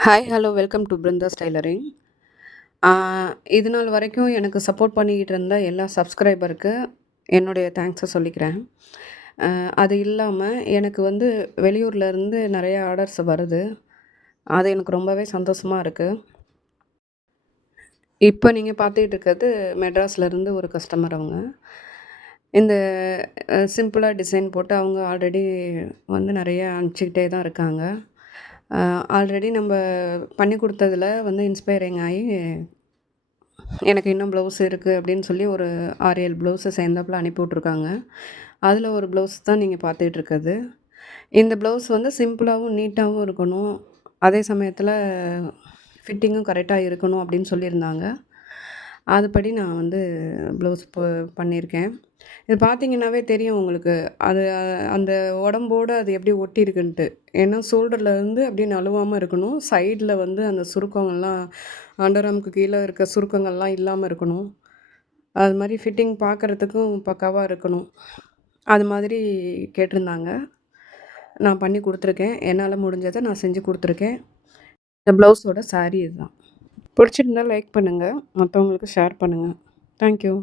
Hi, hello, welcome to Brinda's tailoring. ஆ இது நாள் வரைக்கும் எனக்கு சப்போர்ட் பண்ணிக்கிட்டு இருந்த எல்லா சப்ஸ்கிரைபருக்கு என்னுடைய தேங்க்ஸை சொல்லிக்கிறேன். அ அது இல்லாம எனக்கு வந்து வெளியூர்லேருந்து நெறைய ஆர்டர்ஸ் வருது. அது எனக்கு ரொம்பவே சந்தோஷமா இருக்கு. இப்போ நீங்க பார்த்துக்கிட்டு இருக்கிறது மெட்ராஸ்லேருந்து ஒரு கஸ்டமர் அவங்க. இந்த சிம்பிளா டிசைன் போட்டு அவங்க ஆல்ரெடி வந்து நெறைய அனுப்பிச்சுக்கிட்டே தான் இருக்காங்க. ஆல்ரெடி நம்ப பண்ணி குடுத்ததில வந்து இன்ஸ்பைரிங் ஆயி எனக்கு இன்னும் ப்ளவுஸ் இருக்குது அப்படின்னு சொல்லி ஒரு 6, 7 ப்ளவுஸை சேர்ந்தாப்புல அனுப்பி விட்ருக்காங்க. அதில் ஒரு ப்ளவுஸ் தான் நீங்கள் பார்த்துக்கிட்டு இருக்கிறது. இந்த ப்ளவுஸ் வந்து சிம்பிளாகவும் நீட்டாகவும் இருக்கணும். அதே சமயத்தில் ஃபிட்டிங்கும் கரெக்டாக இருக்கணும் அப்படின்னு சொல்லியிருந்தாங்க. அதுபடி நான் வந்து ப்ளவுஸ் பண்ணியிருக்கேன். இது பார்த்தீங்கன்னாவே தெரியும் உங்களுக்கு. அது அந்த உடம்போட அது எப்படி ஒட்டியிருக்குன்ட்டு. ஏன்னா ஷோல்டர்லேருந்து அப்படியே நழுவாம இருக்கணும். சைடில் வந்து அந்த சுருக்கங்கள்லாம் அண்டர் ஆர்ம்க்கு கீழே இருக்க சுருக்கங்கள்லாம் இல்லாமல் இருக்கணும். அது மாதிரி ஃபிட்டிங் பார்க்குறதுக்கும் பக்காவா இருக்கணும். அது மாதிரி கேட்டிருந்தாங்க. நான் பண்ணி குடுத்துருக்கேன். என்னால் முடிஞ்சத நான் செஞ்சு குடுத்துருக்கேன். இந்த ப்ளவுஸோட சாரீ இதுதான். பிடிச்சிருந்தா லைக் பண்ணுங்க. மற்றவங்களுக்கு ஷேர் பண்ணுங்க. Thank you.